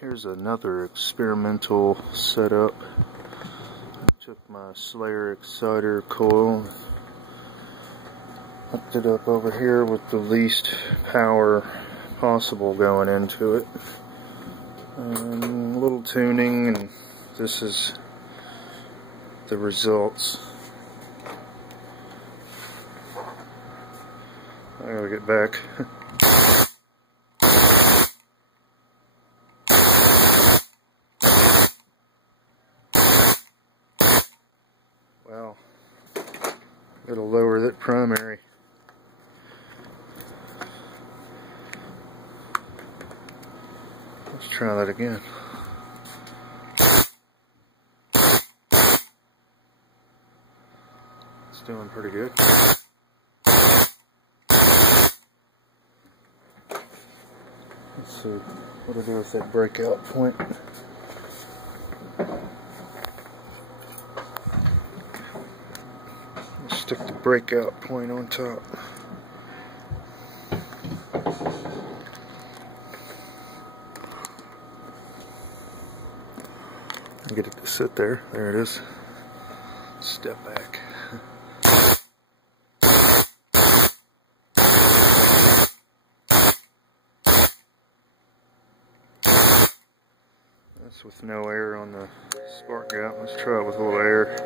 Here's another experimental setup. I took my Slayer exciter coil, hooked it up over here with the least power possible going into it. A little tuning, and this is the results. I gotta get back. Wow, gotta lower that primary. Let's try that again. It's doing pretty good. Let's see what to do with that breakout point. Stick the breakout point on top. Get it to sit there. There it is. Step back. That's with no air on the spark gap. Let's try it with a little air.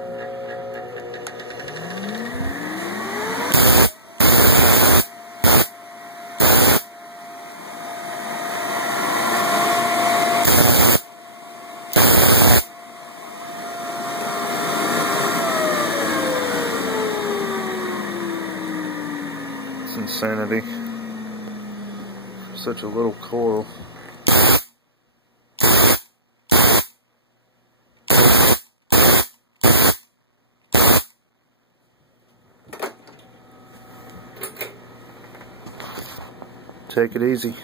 It's insanity for such a little coil. Take it easy.